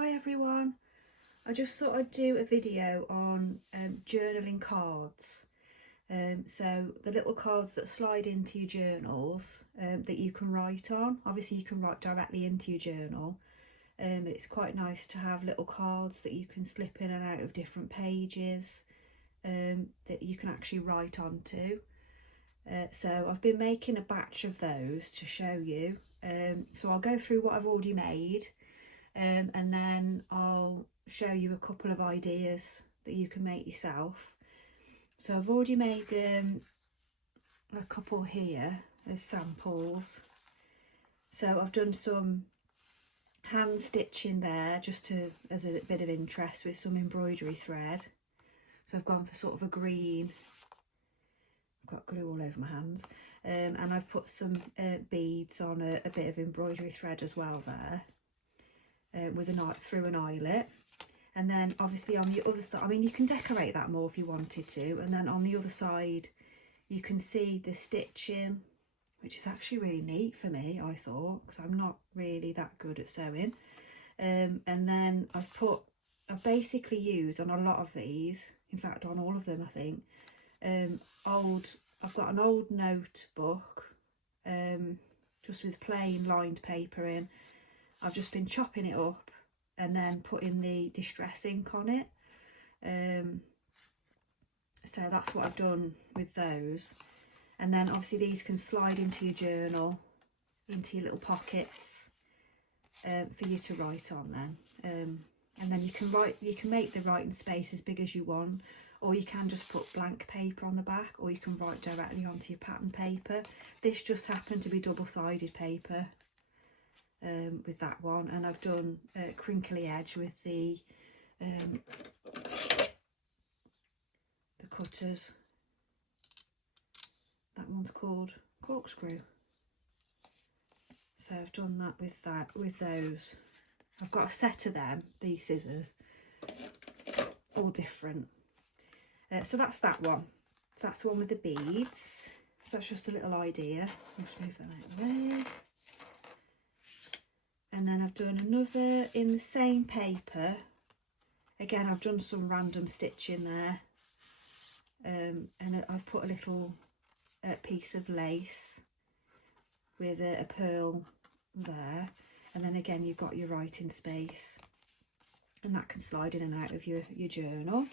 Hi everyone, I just thought I'd do a video on journaling cards. So the little cards that slide into your journals that you can write on. Obviously you can write directly into your journal, but it's quite nice to have little cards that you can slip in and out of different pages that you can actually write onto. So I've been making a batch of those to show you. So I'll go through what I've already made. And then I'll show you a couple of ideas that you can make yourself. So I've already made a couple here as samples. So I've done some hand stitching there just as a bit of interest with some embroidery thread. So I've gone for sort of a green. I've got glue all over my hands. And I've put some beads on a bit of embroidery thread as well there. With through an eyelet, and then obviously on the other side, I mean you can decorate that more if you wanted to, and then on the other side you can see the stitching, which is actually really neat for me, I thought, because I'm not really that good at sewing. And then I've basically used on a lot of these, in fact on all of them I think, I've got an old notebook just with plain lined paper in. I've just been chopping it up and then putting the distress ink on it. So that's what I've done with those. And then obviously these can slide into your journal, into your little pockets for you to write on then. And then you can make the writing space as big as you want, or you can just put blank paper on the back, or you can write directly onto your pattern paper. This just happened to be double-sided paper. With that one, and I've done crinkly edge with the cutters. That one's called corkscrew. So I've done that with those. I've got a set of them, these scissors, all different. So that's that one. So that's the one with the beads. So that's just a little idea. I'll just move that out of the way. And then I've done another in the same paper. Again, I've done some random stitching there. And I've put a little piece of lace with a pearl there. And then again, you've got your writing space. And that can slide in and out of your journal.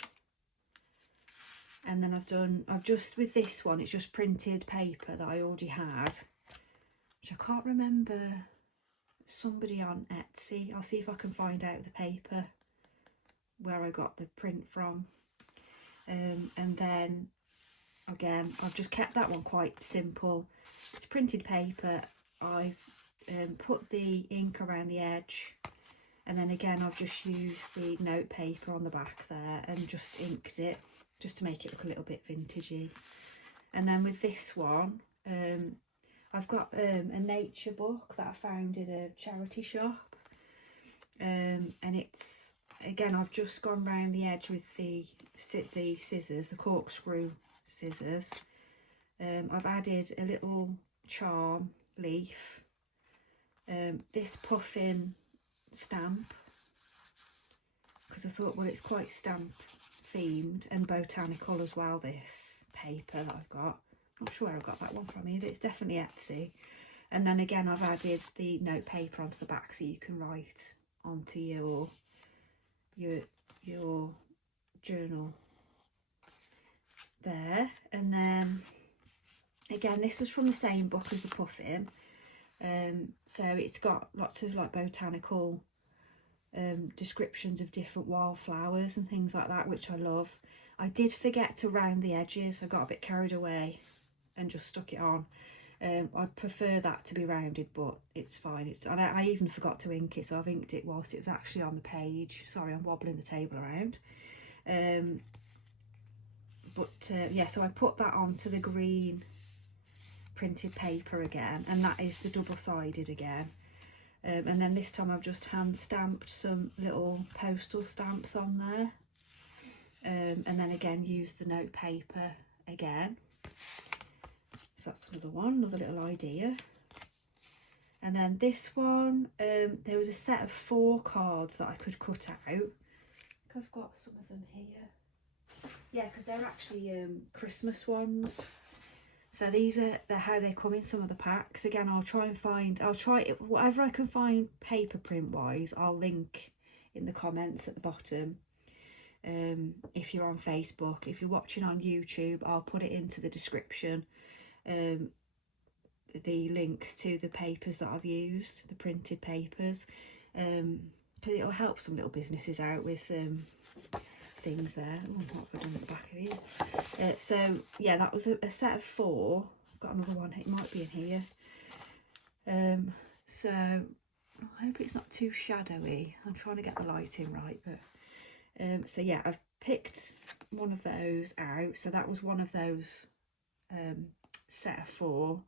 And then with this one, it's just printed paper that I already had, which I can't remember. Somebody on Etsy. I'll see if I can find out the paper where I got the print from. And then again, I've just kept that one quite simple. It's printed paper. I've put the ink around the edge, and then again I've just used the note paper on the back there and just inked it just to make it look a little bit vintagey. And then with this one, I've got a nature book that I found in a charity shop, and it's, again, I've just gone round the edge with the scissors, the corkscrew scissors. I've added a little charm leaf, this puffin stamp, because I thought, well, it's quite stamp themed and botanical as well, this paper that I've got. Not sure where I got that one from either. It's definitely Etsy. And then again, I've added the note paper onto the back so you can write onto your journal there. And then again, this was from the same book as the puffin. So it's got lots of like botanical descriptions of different wildflowers and things like that, which I love. I did forget to round the edges. I got a bit carried away and just stuck it on. I'd prefer that to be rounded, but it's fine. And I even forgot to ink it, so I've inked it whilst it was actually on the page. Sorry, I'm wobbling the table around. Yeah, so I put that onto the green printed paper again, and that is the double-sided again. And then this time I've just hand stamped some little postal stamps on there. And then again use the note paper again. So that's another little idea. And then this one, there was a set of 4 cards that I could cut out. I think I've got some of them here. Yeah, because they're actually Christmas ones. So these are how they come in some of the packs. Again, I'll try it, whatever I can find paper print wise, I'll link in the comments at the bottom. If you're on Facebook, if you're watching on YouTube, I'll put it into the description. The links to the papers that I've used, the printed papers, because it'll help some little businesses out with things there. Oh, what have I done at the back of here? So yeah, that was a set of 4. I've got another one, it might be in here. So I hope it's not too shadowy. I'm trying to get the lighting right, but so yeah, I've picked one of those out. So that was one of those set of 4.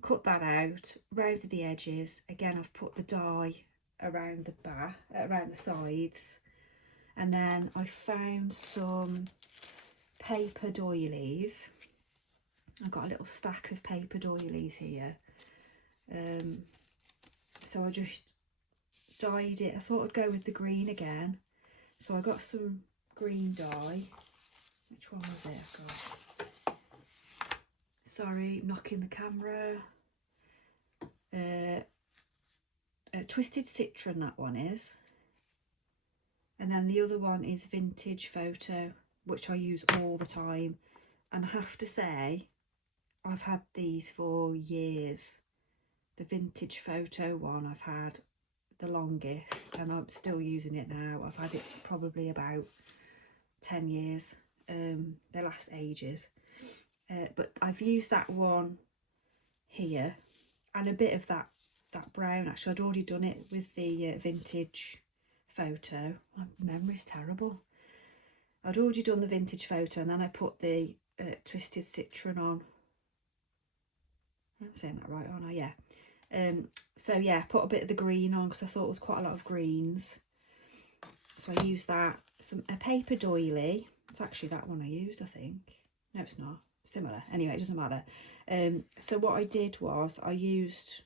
Cut that out, rounded the edges. Again, I've put the die around the back, around the sides, and then I found some paper doilies. I've got a little stack of paper doilies here. So I just dyed it. I thought I'd go with the green again. So I got some green dye. Which one was it? God. Sorry, knocking the camera. Twisted Citron, that one is. And then the other one is Vintage Photo, which I use all the time. And I have to say, I've had these for years. The Vintage Photo one I've had the longest, and I'm still using it now. I've had it for probably about 10 years. They last ages. But I've used that one here and a bit of that brown. Actually, I'd already done it with the Vintage Photo. My memory's terrible. I'd already done the Vintage Photo, and then I put the Twisted Citron on. I'm saying that right, aren't I? Yeah. So yeah, put a bit of the green on because I thought it was quite a lot of greens. So I used that. A paper doily. It's actually that one I used, I think. No, it's not. Similar. Anyway, it doesn't matter. So what I did was I used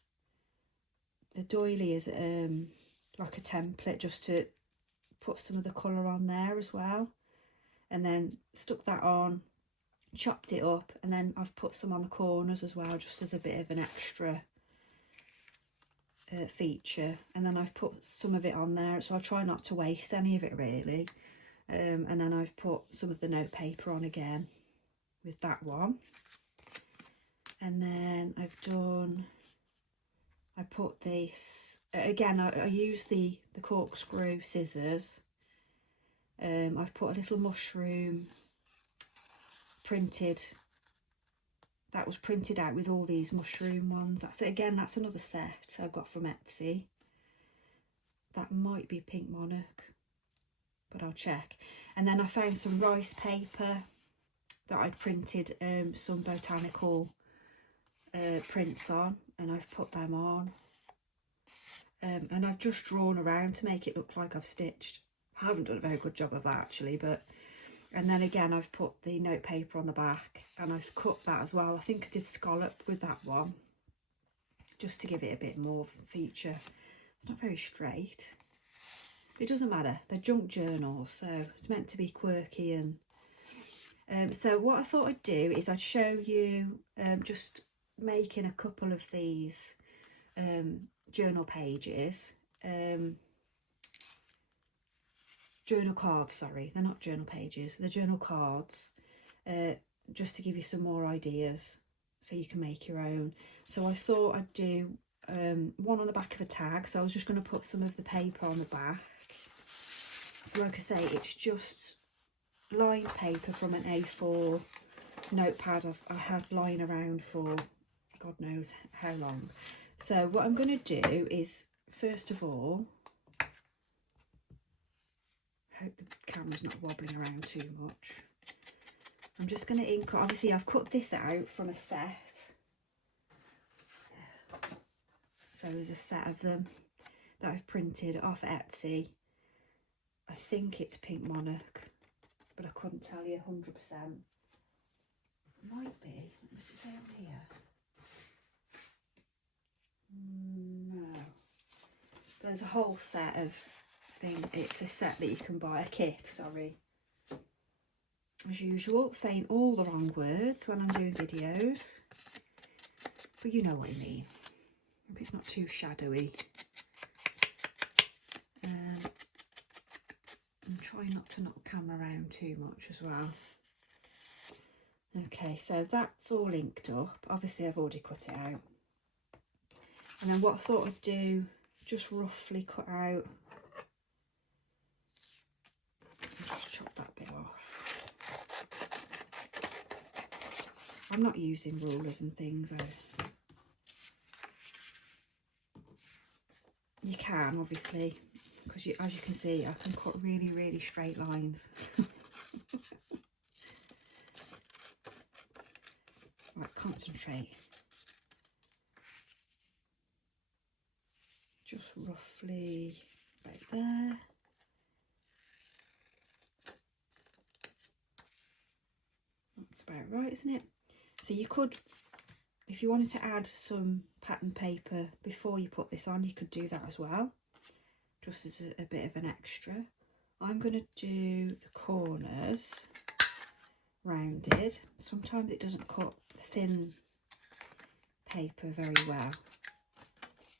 the doily as like a template, just to put some of the colour on there as well, and then stuck that on, chopped it up, and then I've put some on the corners as well, just as a bit of an extra feature. And then I've put some of it on there, so I'll try not to waste any of it really. And then I've put some of the note paper on again with that one. And then I put this, again, I use the corkscrew scissors. I've put a little mushroom printed, that was printed out with all these mushroom ones. That's it again, that's another set I've got from Etsy. That might be Pink Monarch, but I'll check. And then I found some rice paper that I'd printed some botanical prints on, and I've put them on. And I've just drawn around to make it look like I've stitched. I haven't done a very good job of that actually, but, and then again I've put the note paper on the back, and I've cut that as well. I think I did scallop with that one, just to give it a bit more feature. It's not very straight. It doesn't matter, they're junk journals, so it's meant to be quirky. And so what I thought I'd do is I'd show you just making a couple of these journal pages, journal cards, sorry, they're not journal pages, they're journal cards, just to give you some more ideas so you can make your own. So I thought I'd do one on the back of a tag, so I was just going to put some of the paper on the back. So like I say, it's just lined paper from an A4 notepad I had lying around for God knows how long. So what I'm going to do is, first of all, hope the camera's not wobbling around too much. I'm just going to ink, obviously I've cut this out from a set. So there's a set of them that I've printed off Etsy. I think it's Pink Monarch, but I couldn't tell you 100%. Might be. What's it say on here? No. There's a whole set of things. It's a set that you can buy, a kit, sorry. As usual, saying all the wrong words when I'm doing videos. But you know what I mean. Hope it's not too shadowy. I'm trying not to knock the camera around too much as well. Okay, so that's all inked up. Obviously I've already cut it out. And then what I thought I'd do, just roughly cut out, just chop that bit off. I'm not using rulers and things. You can, obviously, because as you can see, I can cut really, really straight lines. Right, concentrate. Just roughly right there. That's about right, isn't it? So you could, if you wanted to add some pattern paper before you put this on, you could do that as well, just as a bit of an extra. I'm going to do the corners rounded. Sometimes it doesn't cut thin paper very well,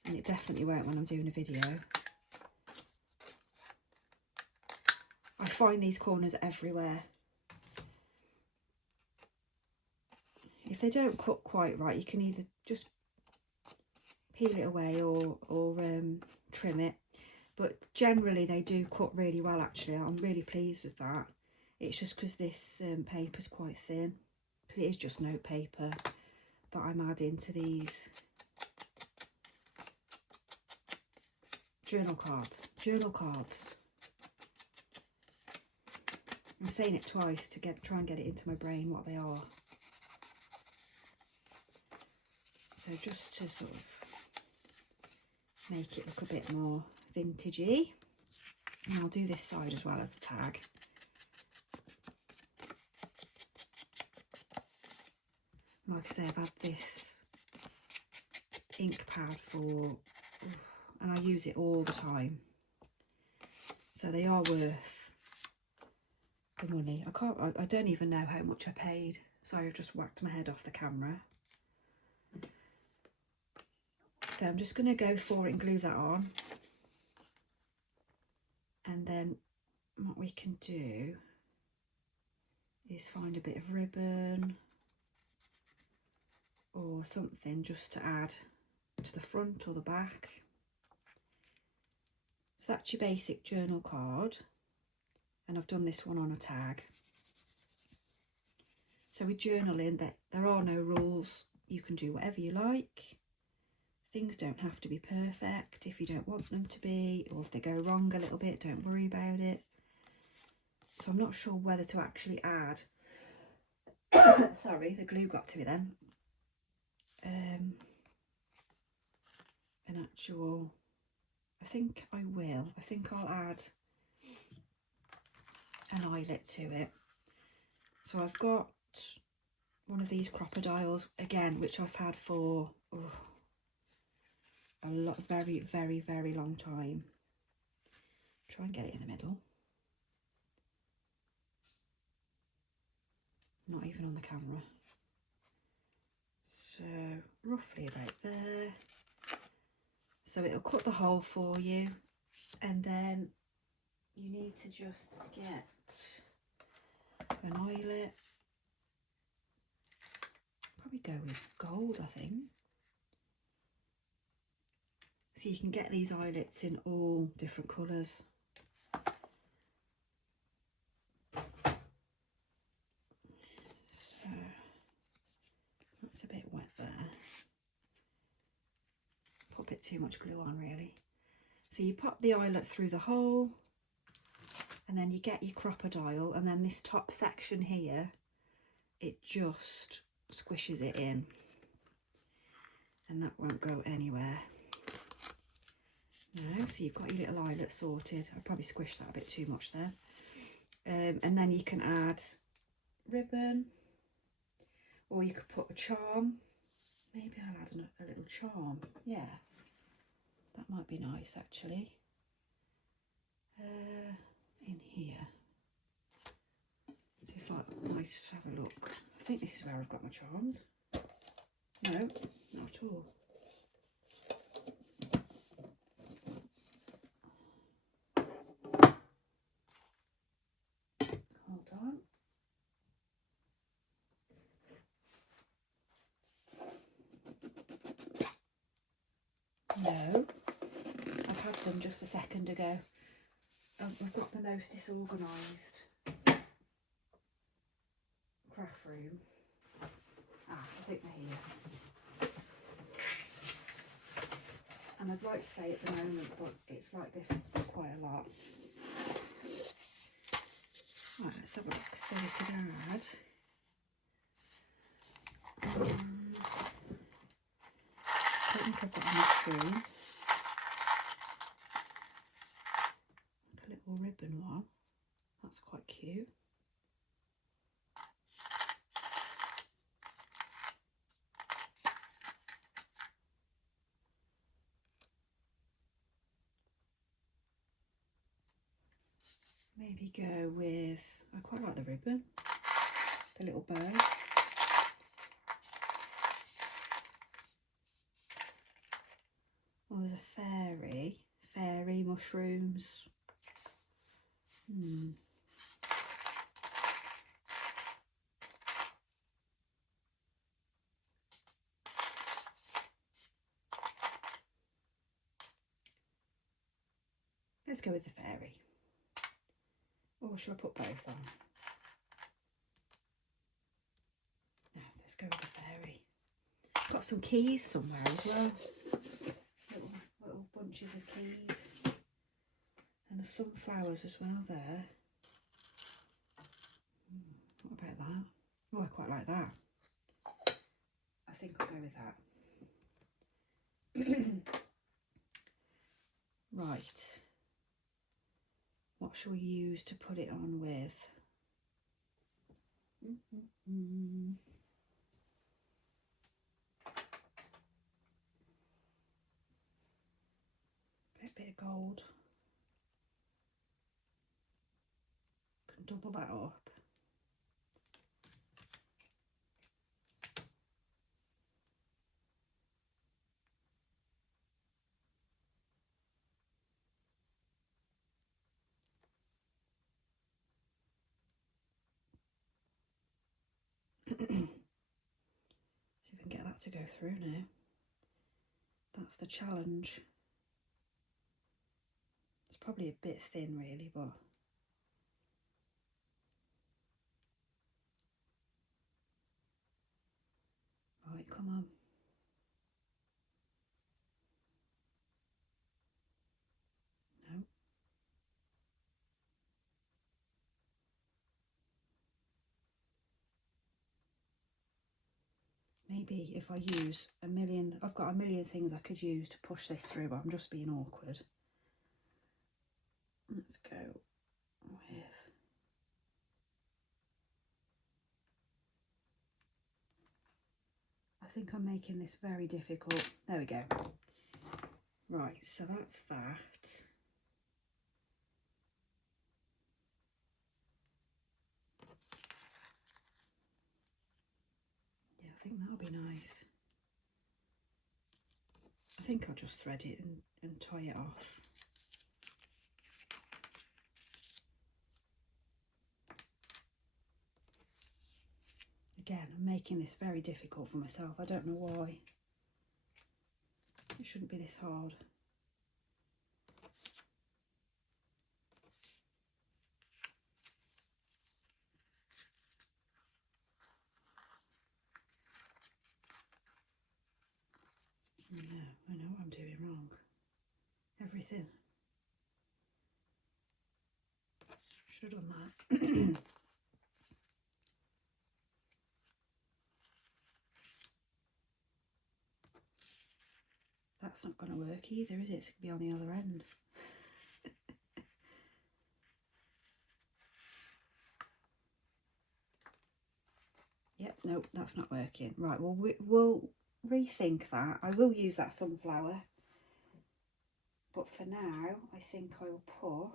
and it definitely won't when I'm doing a video. I find these corners everywhere. If they don't cut quite right, you can either just peel it away or trim it. But generally they do cut really well, actually. I'm really pleased with that. It's just because this paper's quite thin, because it is just note paper that I'm adding to these journal cards. I'm saying it twice to try and get it into my brain what they are. So just to sort of make it look a bit more vintagey. And I'll do this side as well as the tag. Like I say, I've had this ink pad and I use it all the time. So they are worth the money. I don't even know how much I paid. Sorry, I've just whacked my head off the camera. So I'm just going to go for it and glue that on. And then what we can do is find a bit of ribbon or something just to add to the front or the back. So that's your basic journal card, and I've done this one on a tag. So with journaling, there are no rules. You can do whatever you like. Things don't have to be perfect if you don't want them to be, or if they go wrong a little bit, don't worry about it. So I'm not sure whether to actually add, sorry, the glue got to me then, an actual, I think I will. I think I'll add an eyelet to it. So I've got one of these crocodiles, again, which I've had for a very, very, very long time. Try and get it in the middle. Not even on the camera. So roughly about there. So it'll cut the hole for you, and then you need to just get an eyelet. Probably go with gold, I think. So you can get these eyelets in all different colours. So that's a bit wet there. Put a bit too much glue on, really. So you pop the eyelet through the hole, and then you get your crocodile, and then this top section here, it just squishes it in, and that won't go anywhere. No, so you've got your little eyelet sorted. I probably squished that a bit too much there. And then you can add ribbon, or you could put a charm Maybe I'll add a little charm. Yeah, that might be nice actually. In here. See if I might have a look. I think this is where I've got my charms. No, not at all. Hold on. No, I've had them just a second ago. I've got the most disorganised craft room. I think they're here. And I'd like to say at the moment, but it's like this quite a lot. Right, let's have a look. So we could add. I don't think I've got a mushroom. Like a little ribbon one. That's quite cute. Maybe go with, I quite like the ribbon, the little bow. Oh, there's a fairy mushrooms. Let's go with the fairy. Or shall I put both on? No, let's go with the fairy. Got some keys somewhere as well. Little bunches of keys. And the sunflowers as well there. What about that? Oh, I quite like that. I think I'll go with that. Right. What shall we use to put it on with? Bit of gold. Can double that up. See if I can get that to go through now. That's the challenge. It's probably a bit thin really, but right, come on. No. Maybe if I use a million, I've got a million things I could use to push this through, but I'm just being awkward. Let's go with, I think I'm making this very difficult. There we go. Right, so that's that. Yeah, I think that'll be nice. I think I'll just thread it and tie it off. Again, I'm making this very difficult for myself. I don't know why. It shouldn't be this hard. No, I know what I'm doing wrong. Everything. Should have done that. That's not going to work either, is it? It's going to be on the other end. Yep, nope, that's not working. Right, well, rethink that. I will use that sunflower, but for now I think I will put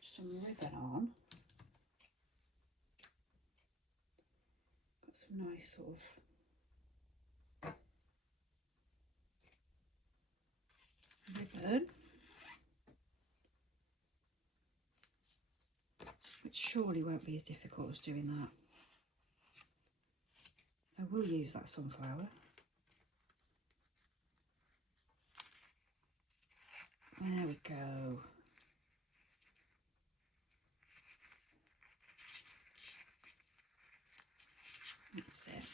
some ribbon on. Got some nice sort of ribbon, which surely won't be as difficult as doing that. I will use that sunflower. There we go. That's it.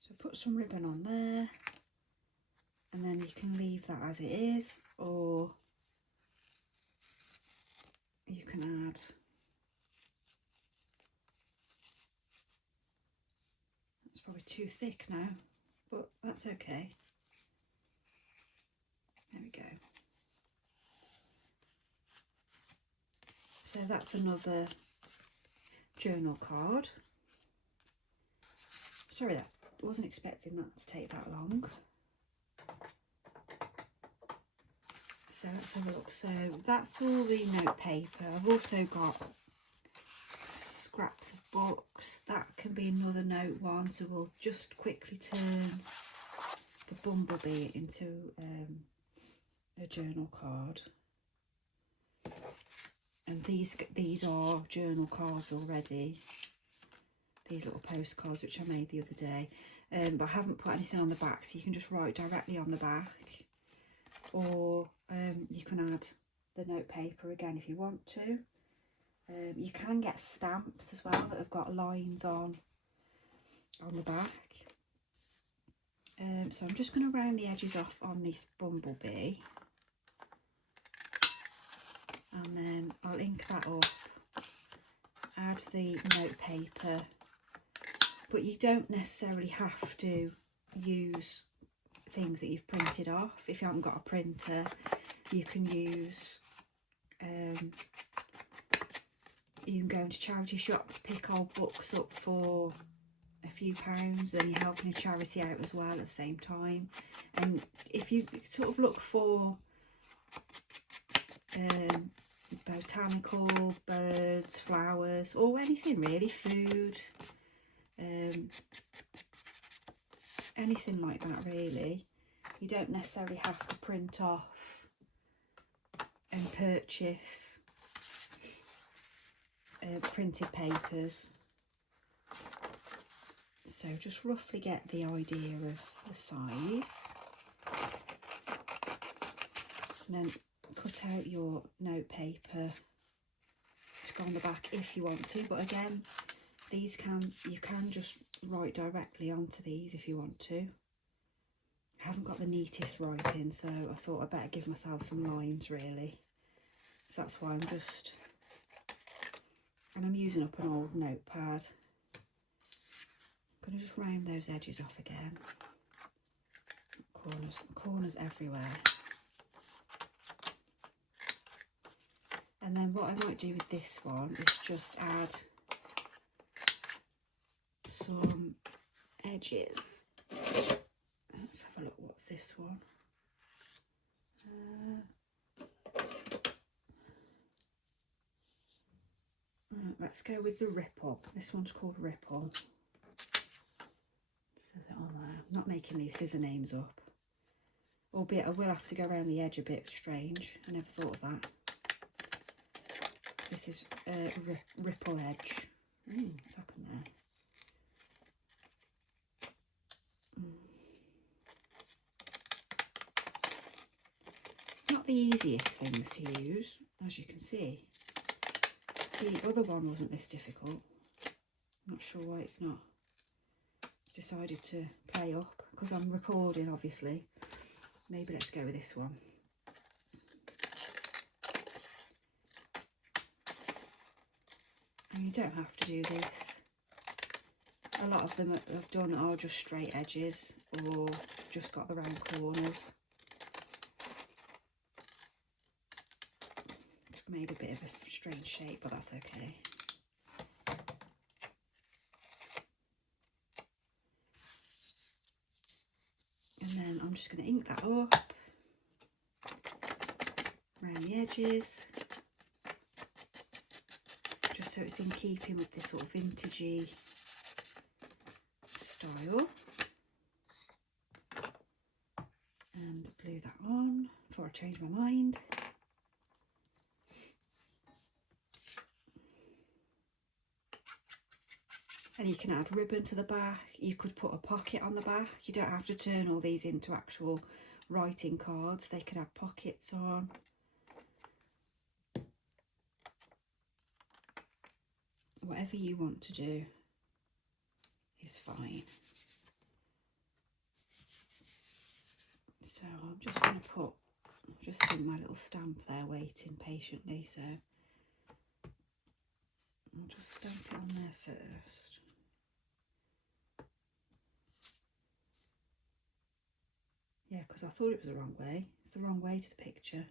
So put some ribbon on there, and then you can leave that as it is, or you can add it's probably too thick now, but that's okay. There we go. So that's another journal card. Sorry, that I wasn't expecting that to take that long. So let's have a look. So that's all the note paper. I've also got scraps of books. That can be another note one. So we'll just quickly turn the bumblebee into a journal card. And these are journal cards already. These little postcards which I made the other day. But I haven't put anything on the back, so you can just write directly on the back. Or you can add the note paper again if you want to. You can get stamps as well that have got lines on the back. So I'm just going to round the edges off on this bumblebee. And then I'll ink that up, add the note paper, but you don't necessarily have to use things that you've printed off. If you haven't got a printer, you can use, you can go into charity shops, pick old books up for a few pounds, and you're helping a charity out as well at the same time. And if you sort of look for botanical, birds, flowers, or anything really, food, anything like that really, you don't necessarily have to print off and purchase printed papers. So just roughly get the idea of the size, and then cut out your note paper to go on the back if you want to, but again, these you can just write directly onto these if you want to. I haven't got the neatest writing, so I thought I'd better give myself some lines really. So that's why I'm using up an old notepad. I'm going to just round those edges off again. Corners everywhere. And then what I might do with this one is just add some edges. Let's have a look, what's this one? Right, let's go with the Ripple. This one's called Ripple. It says it on there. I'm not making these scissor names up. Albeit I will have to go around the edge a bit strange. I never thought of that. This is Ripple Edge. What's happened there? Not the easiest things to use, as you can see. The other one wasn't this difficult. I'm not sure why it's not. It's decided to play up because I'm recording, obviously. Maybe let's go with this one. And you don't have to do this. A lot of them I've done are just straight edges or just got the round corners. It's made a bit of a strange shape, but that's okay. ink that up around the edges, just so it's in keeping with this sort of vintagey style. And glue that on before I change my mind. And you can add ribbon to the back. You could put a pocket on the back. You don't have to turn all these into actual writing cards. They could have pockets on. Whatever you want to do is fine. So I'm just going to put, I've just seen my little stamp there waiting patiently, so I'll just stamp it on there first. Yeah, because I thought it was the wrong way. It's the wrong way to the picture.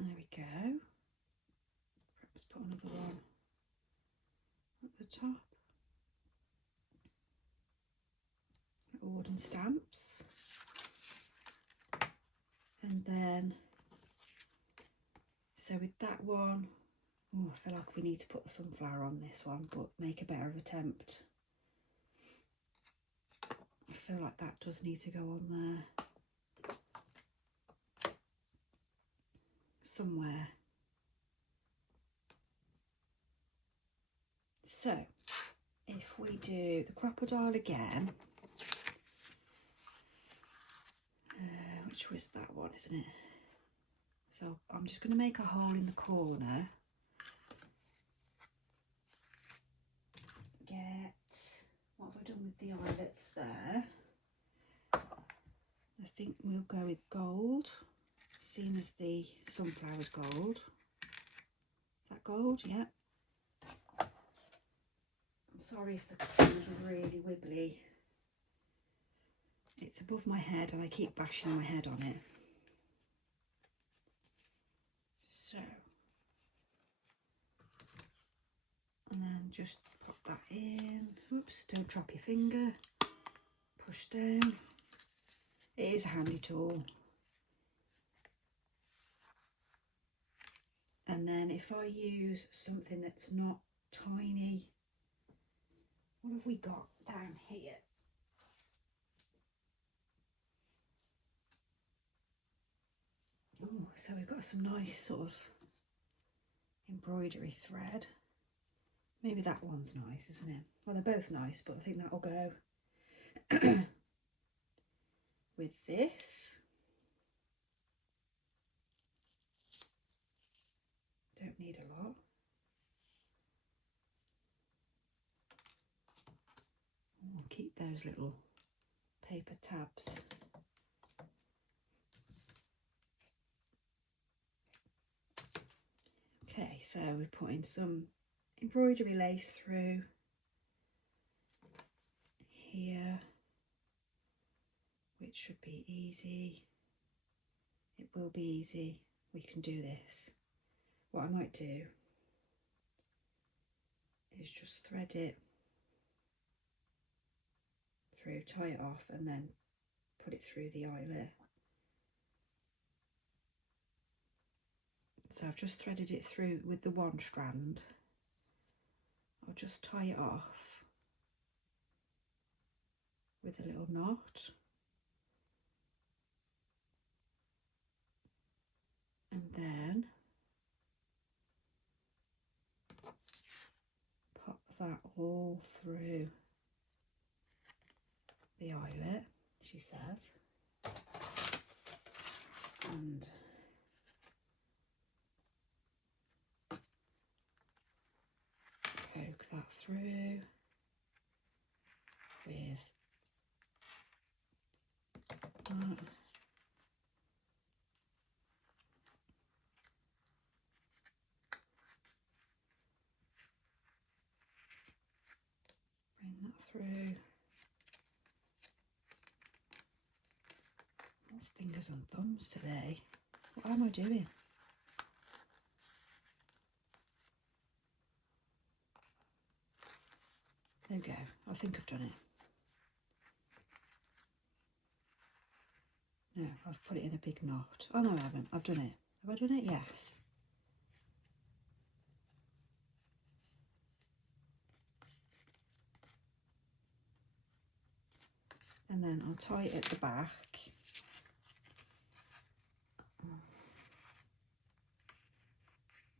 There we go. Perhaps put another one at the top. Little wooden stamps. And then, so with that one, oh, I feel like we need to put the sunflower on this one, but make a better attempt. I feel like that does need to go on there somewhere. So if we do the crocodile again, which was that one, isn't it? So I'm just going to make a hole in the corner. What have I done with the eyelets there? I think we'll go with gold, seeing as the sunflower's gold. Is that gold? Yeah. I'm sorry if the camera's really wibbly. It's above my head and I keep bashing my head on it. So, and then just pop that in. Oops, don't drop your finger. Push down. It is a handy tool. And then if I use something that's not tiny, what have we got down here? Oh, so we've got some nice sort of embroidery thread. Maybe that one's nice, isn't it? Well, they're both nice, but I think that'll go with this. Don't need a lot. I'll keep those little paper tabs. Okay, so we're putting some embroidery lace through here, which should be easy. It will be easy. We can do this. What I might do is just thread it through, tie it off, and then put it through the eyelet. So I've just threaded it through with the one strand. I'll just tie it off with a little knot. And then pop that all through the eyelet, she says. And poke that through with that. Bring that through. Fingers and thumbs today. What am I doing? There we go. I think I've done it. No, I've put it in a big knot. Oh no, I haven't. I've done it. Have I done it? Yes. And then I'll tie it at the back.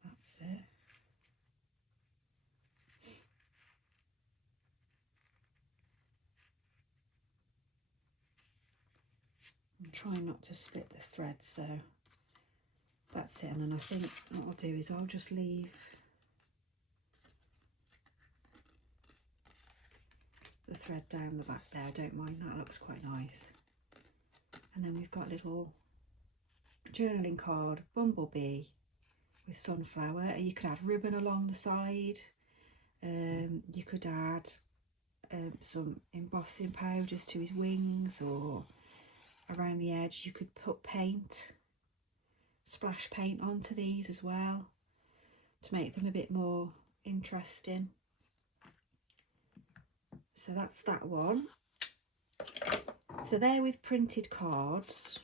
That's it. I'm trying not to split the thread, so that's it. And then I think what I'll do is I'll just leave the thread down the back there. I don't mind, that looks quite nice. And then we've got a little journaling card, bumblebee with sunflower. You could add ribbon along the side. You could add some embossing powders to his wings, or around the edge you could put paint, splash paint onto these as well to make them a bit more interesting. So that's that one. So they're with printed cards.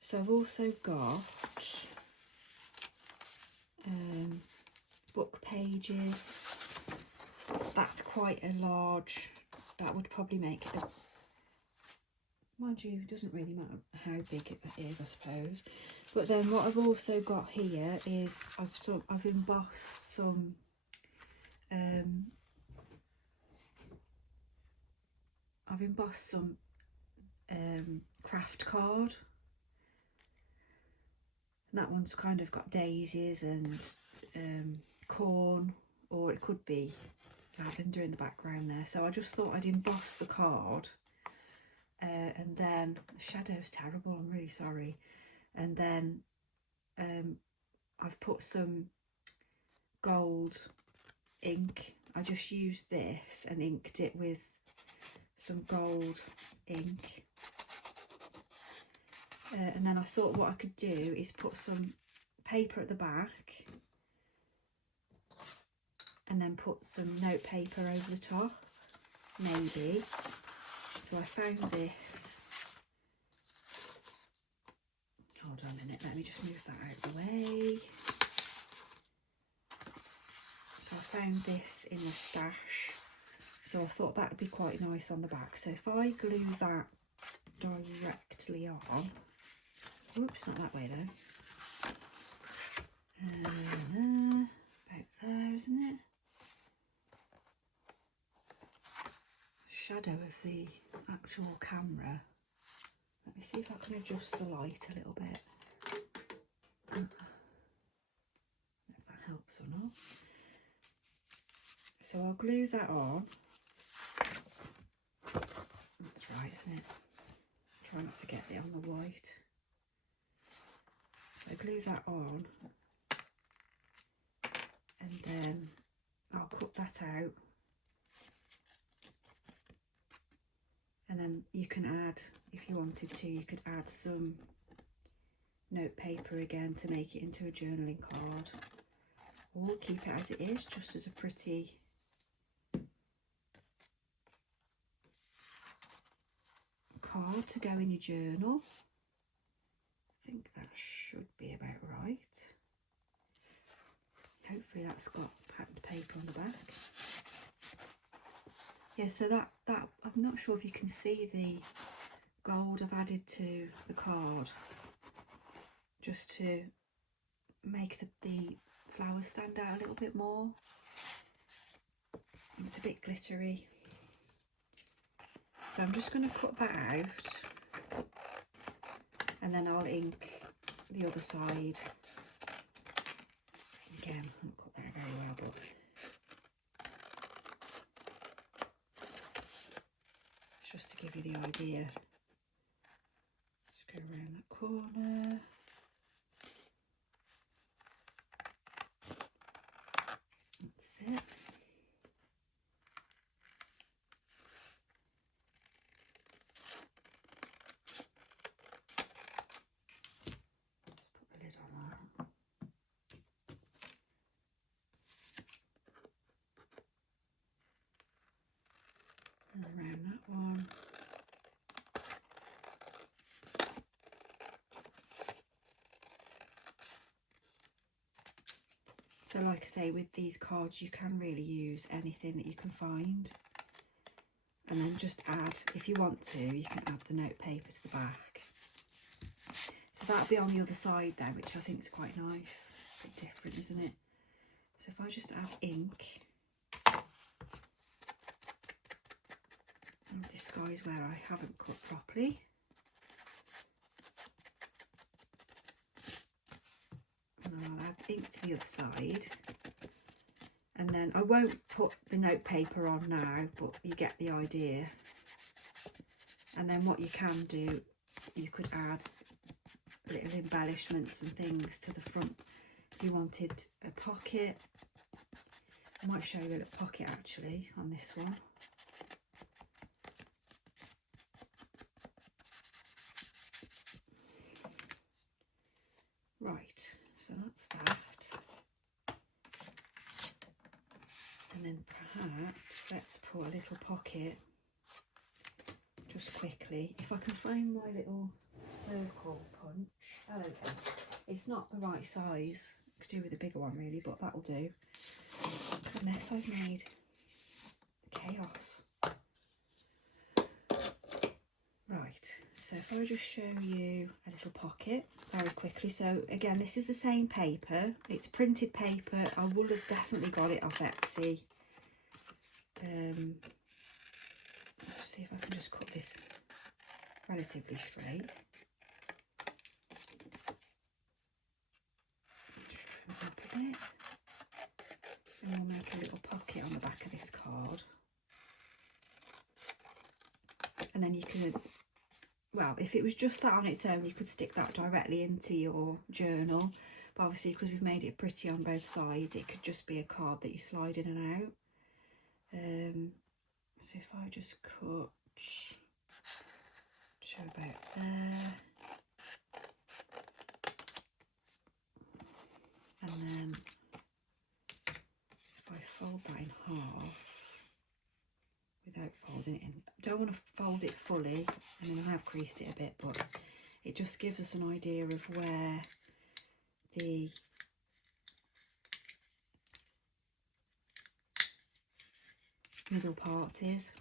So I've also got book pages. That's quite a large, that would probably make it, mind you, it doesn't really matter how big it is, I suppose. But then what I've also got here is I've embossed some craft card. And that one's kind of got daisies and corn, or it could be lavender in the background there. So I just thought I'd emboss the card, and then the shadow's terrible, I'm really sorry. And then I've put some gold ink. I just used this and inked it with some gold ink. And then I thought what I could do is put some paper at the back and then put some note paper over the top, maybe. So I found this. Hold on a minute, let me just move that out of the way. So I found this in the stash. So I thought that would be quite nice on the back. So if I glue that directly on, oops, not that way though. About there, isn't it? Shadow of the actual camera. Let me see if I can adjust the light a little bit. If that helps or not. So I'll glue that on. That's right, isn't it? Try not to get it on the white. So I glue that on, and then I'll cut that out. And then you can add, if you wanted to, you could add some note paper again to make it into a journaling card, or keep it as it is, just as a pretty card to go in your journal. I think that should be about right. Hopefully that's got patterned paper on the back. Yeah, so that I'm not sure if you can see the gold I've added to the card, just to make the flowers stand out a little bit more. It's a bit glittery. So I'm just going to cut that out, and then I'll ink the other side. Again, I haven't cut that very well, but just to give you the idea. Just go around that corner. That's it. And around that one. So like I say, with these cards you can really use anything that you can find, and then just add, if you want to, you can add the note paper to the back. So that'll be on the other side there, which I think is quite nice. A bit different, isn't it? So if I just add ink and disguise where I haven't cut properly. And then I'll add ink to the other side. And then I won't put the note paper on now, but you get the idea. And then what you can do, you could add little embellishments and things to the front. If you wanted a pocket, I might show you a little pocket actually on this one. Right, so that's that. And then perhaps let's put a little pocket just quickly. If I can find my little circle punch. Oh, there we go. It's not the right size. Could do with a bigger one really, but that'll do. What a mess I've made. Chaos. Right, so if I just show you a little pocket very quickly. So again, this is the same paper. It's printed paper. I will have definitely got it off Etsy. Let's see if I can just cut this relatively straight. Just trim it up a bit. And we'll make a little pocket on the back of this card. And then you can, well, if it was just that on its own, you could stick that directly into your journal. But obviously, because we've made it pretty on both sides, it could just be a card that you slide in and out. So if I just cut, show about there. And then if I fold that in half, without folding it in. I don't want to fold it fully. I mean, I have creased it a bit, but it just gives us an idea of where the middle part is.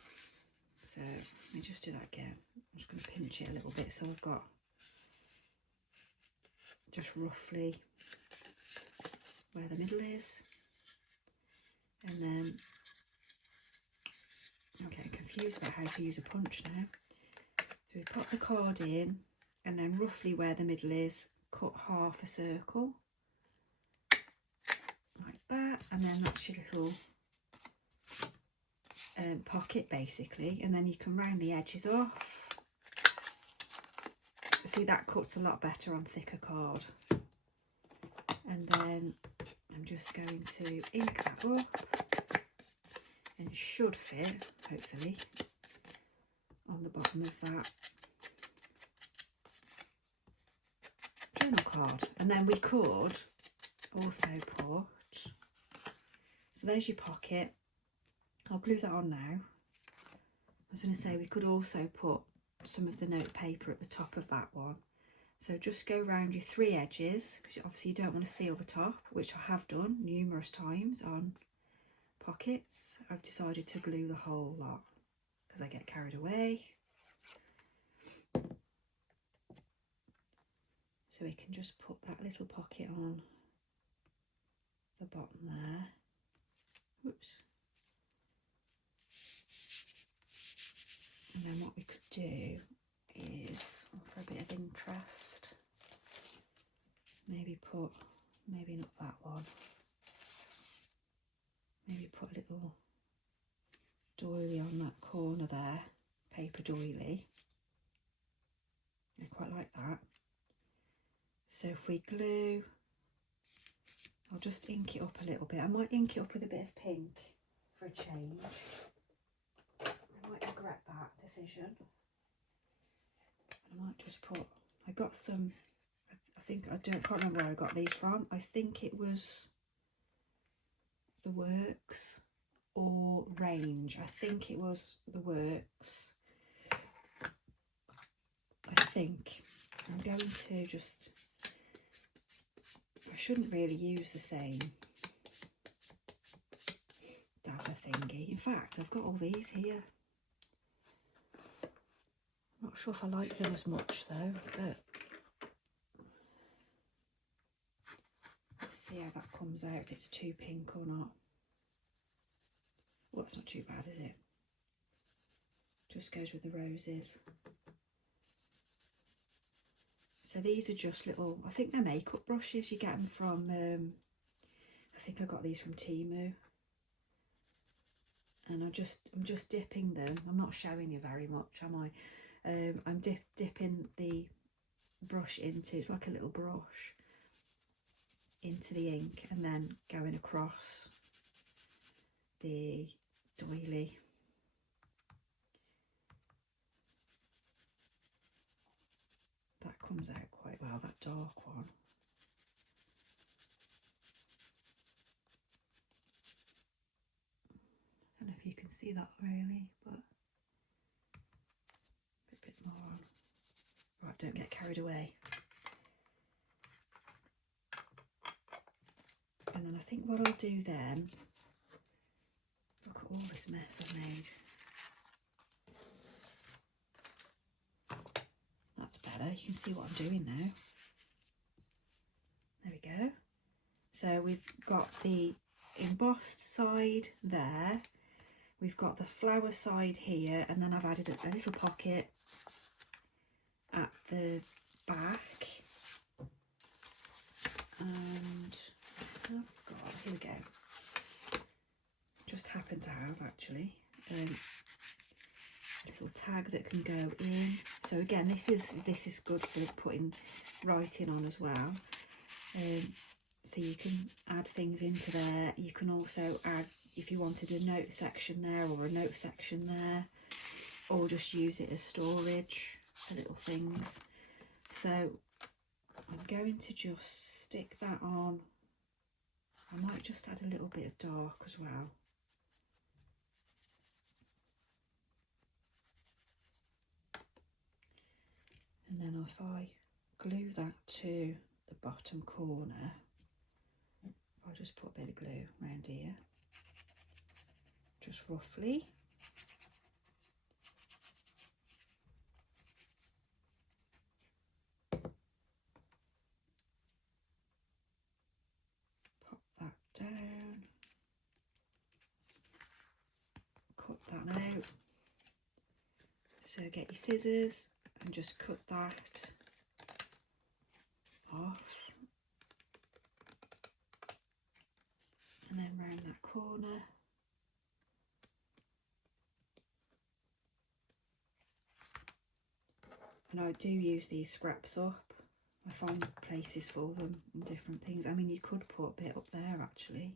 So let me just do that again. I'm just going to pinch it a little bit so I've got just roughly where the middle is. And then I'm getting confused about how to use a punch now. So we put the card in, and then roughly where the middle is, cut half a circle like that, and then that's your little pocket basically. And then you can round the edges off. See, that cuts a lot better on thicker card. And then I'm just going to ink that up, and it should fit, hopefully, on the bottom of that journal card. And then we could also put, so there's your pocket. I'll glue that on now. I was going to say we could also put some of the note paper at the top of that one. So just go round your three edges, because obviously you don't want to seal the top, which I have done numerous times on pockets. I've decided to glue the whole lot because I get carried away. So we can just put that little pocket on the bottom there. Whoops. And then what we could do is, for a bit of interest, maybe put, maybe not that one, maybe put a little doily on that corner there, paper doily. I quite like that. So if we glue, I'll just ink it up a little bit. I might ink it up with a bit of pink for a change. I might regret that decision. I might just put, I got some, I think, can't remember where I got these from. I think it was The Works or Range. I think it was The Works. I think. I'm going to just, I shouldn't really use the same thingy. In fact, I've got all these here. Not sure if I like them as much though, but let's see how that comes out, if it's too pink or not. Well, it's not too bad, is it? Just goes with the roses. So these are just little, I think they're makeup brushes. You get them from, I think I got these from Temu. And I'm just dipping them. I'm not showing you very much, am I? I'm dipping the brush into, it's like a little brush, into the ink, and then going across the doily. That comes out quite well, that dark one. I don't know if you can see that really, but a bit more on. Right, don't get carried away. And then I think what I'll do then, look at all this mess I've made. That's better, you can see what I'm doing now. There we go. So we've got the embossed side there, we've got the flower side here, and then I've added a little pocket at the back. And I've got, here we go, just happen to have actually a little tag that can go in. So again, this is good for putting writing on as well. So you can add things into there. You can also add, if you wanted a note section there or a note section there, or just use it as storage for little things. So I'm going to just stick that on. I might just add a little bit of dark as well. And then if I glue that to the bottom corner, I'll just put a bit of glue around here, just roughly. Pop that down, cut that out. So get your scissors and just cut that off. And then round that corner. And I do use these scraps up. I find places for them and different things. I mean, you could put a bit up there actually.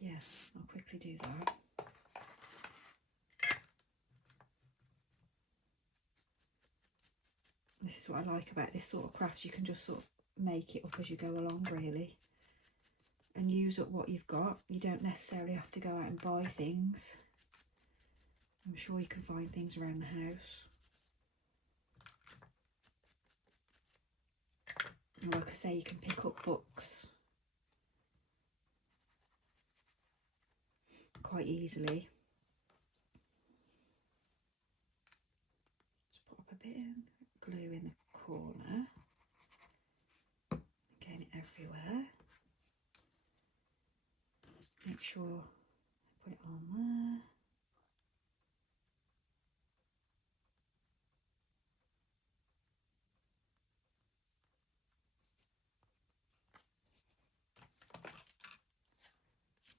Yeah, I'll quickly do that. This is what I like about this sort of craft. You can just sort of make it up as you go along really, and use up what you've got. You don't necessarily have to go out and buy things. I'm sure you can find things around the house. And like I say, you can pick up books quite easily. Just put up a bit in, glue in the corner, getting it everywhere. Make sure I put it on there.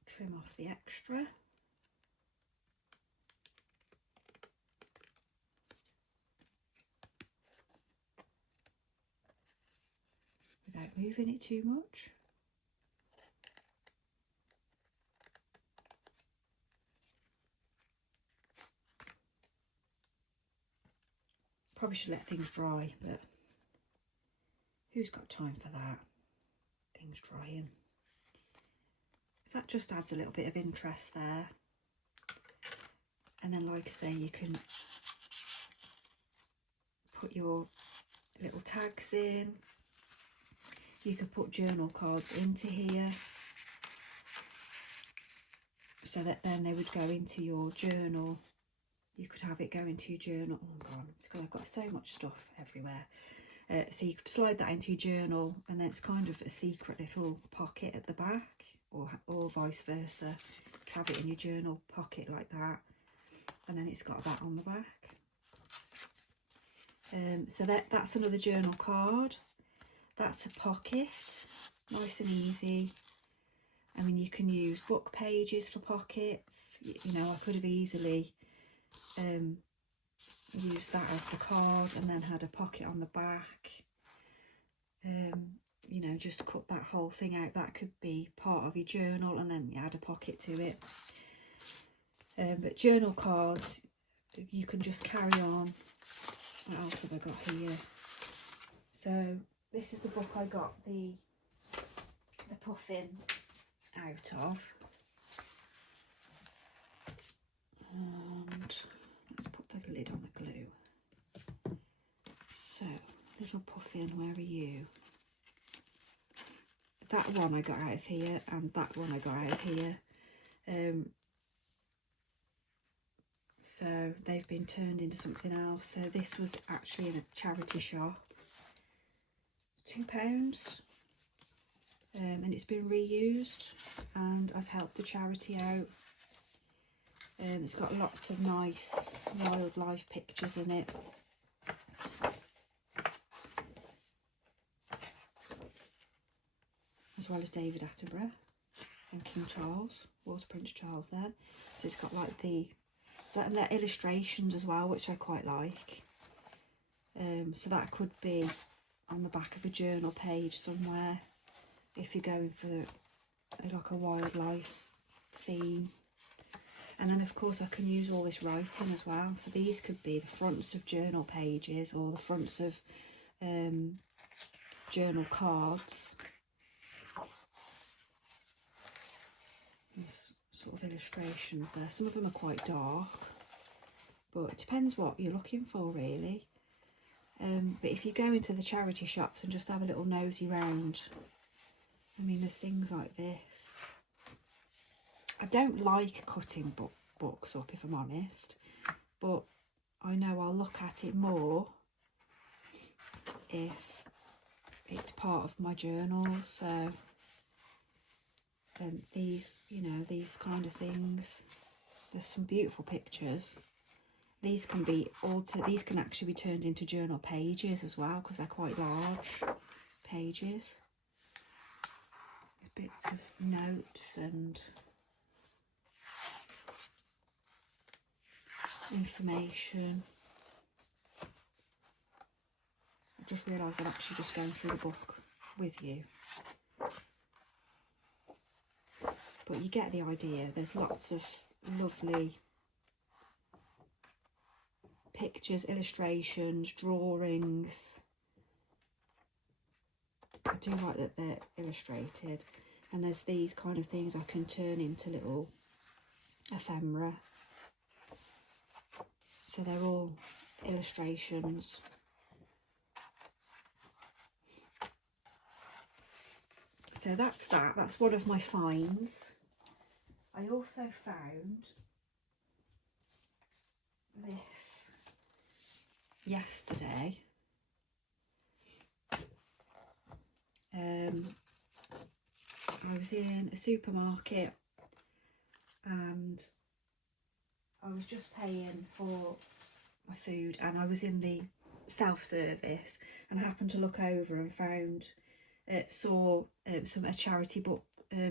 Trim off the extra. Without moving it too much. Probably should let things dry, but who's got time for that? Things drying. So that just adds a little bit of interest there. And then like I say, you can put your little tags in. You could put journal cards into here. so that then they would go into your journal. You could have it go into your journal. Oh god, I've got so much stuff everywhere. So you could slide that into your journal, and then it's kind of a secret little pocket at the back, or vice versa. You could have it in your journal pocket like that, and then it's got that on the back. So that's another journal card. That's a pocket, nice and easy. I mean, you can use book pages for pockets. You know, I could have easily used that as the card and then had a pocket on the back. You know, just cut that whole thing out. That could be part of your journal, and then you add a pocket to it. But journal cards, you can just carry on. What else have I got here? So this is the book I got the puffin out of. And let's put the lid on the glue. So, little puffin, where are you? That one I got out of here, and that one I got out of here. So they've been turned into something else. So this was actually in a charity shop. £2. And it's been reused, and I've helped a charity out. It's got lots of nice wildlife pictures in it. As well as David Attenborough and King Charles, was Prince Charles then. So it's got like and their illustrations as well, which I quite like. So that could be on the back of a journal page somewhere, if you're going for like a wildlife theme. And then of course I can use all this writing as well. So these could be the fronts of journal pages, or the fronts of journal cards. There's sort of illustrations there. Some of them are quite dark, but it depends what you're looking for really. But if you go into the charity shops and just have a little nosy round, I mean, there's things like this. I don't like cutting books up, if I'm honest, but I know I'll look at it more if it's part of my journal. So these, you know, these kind of things, there's some beautiful pictures. These can be these can actually be turned into journal pages as well, because they're quite large pages. There's bits of notes and information. I just realised I'm actually just going through the book with you. But you get the idea. There's lots of lovely pictures, illustrations, drawings. I do like that they're illustrated. And there's these kind of things I can turn into little ephemera. So they're all illustrations. So that's one of my finds. I also found this yesterday. I was in a supermarket and I was just paying for my food, and I was in the self-service and happened to look over and saw a charity book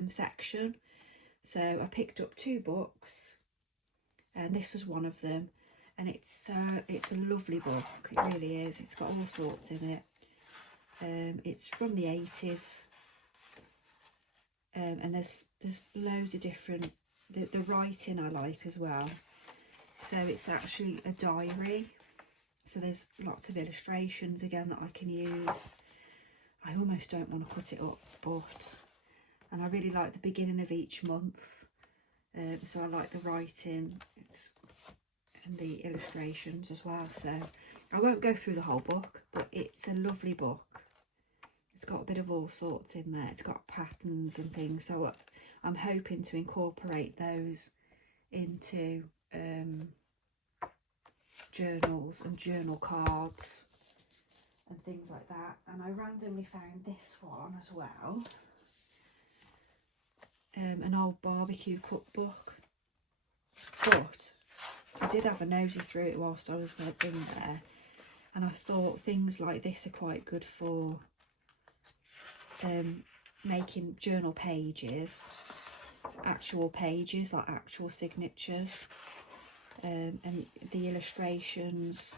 section. So I picked up 2 books, and this was one of them, and it's a lovely book. It really is. It's got all sorts in it. It's from the 80s, and there's loads of different. The writing I like as well. So it's actually a diary. So there's lots of illustrations again that I can use. I almost don't want to cut it up, and I really like the beginning of each month. So I like the writing and the illustrations as well. So I won't go through the whole book, but it's a lovely book. It's got a bit of all sorts in there. It's got patterns and things. So I'm hoping to incorporate those into journals and journal cards and things like that. And I randomly found this one as well, an old barbecue cookbook, but I did have a nosy through it whilst I was in there, and I thought things like this are quite good for making journal pages, actual pages, like actual signatures, and the illustrations.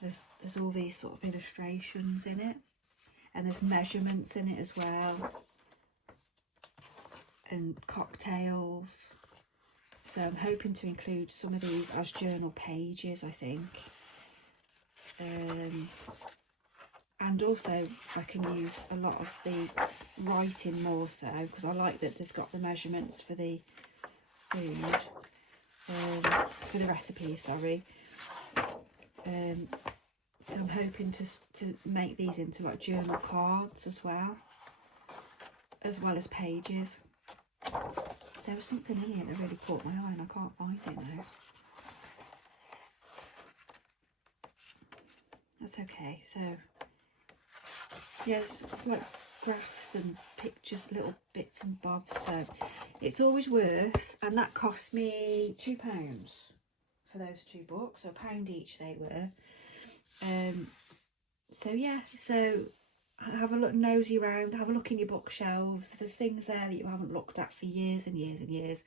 There's all these sort of illustrations in it, and there's measurements in it as well, and cocktails. So I'm hoping to include some of these as journal pages, I think. And also I can use a lot of the writing more so, because I like that there's got the measurements for the food, for the recipes, sorry. So I'm hoping to make these into like journal cards as well as pages. There was something in here that really caught my eye and I can't find it now. That's okay. So yes, like graphs and pictures, little bits and bobs. So it's always worth, and that cost me £2 for those 2 books, so £1 each they were. So yeah, so have a look, nosy around, have a look in your bookshelves. There's things there that you haven't looked at for years and years and years.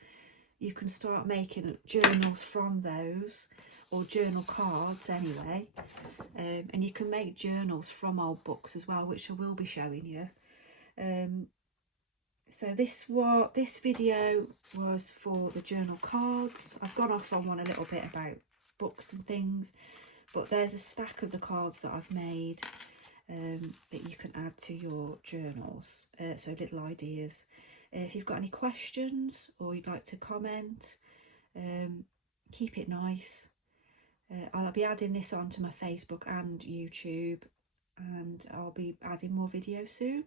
You can start making journals from those, or journal cards anyway, and you can make journals from old books as well, which I will be showing you. So this video was for the journal cards. I've gone off on one a little bit about books and things, but there's a stack of the cards that I've made that you can add to your journals, so little ideas. If you've got any questions or you'd like to comment, keep it nice. I'll be adding this onto my Facebook and YouTube, and I'll be adding more videos soon.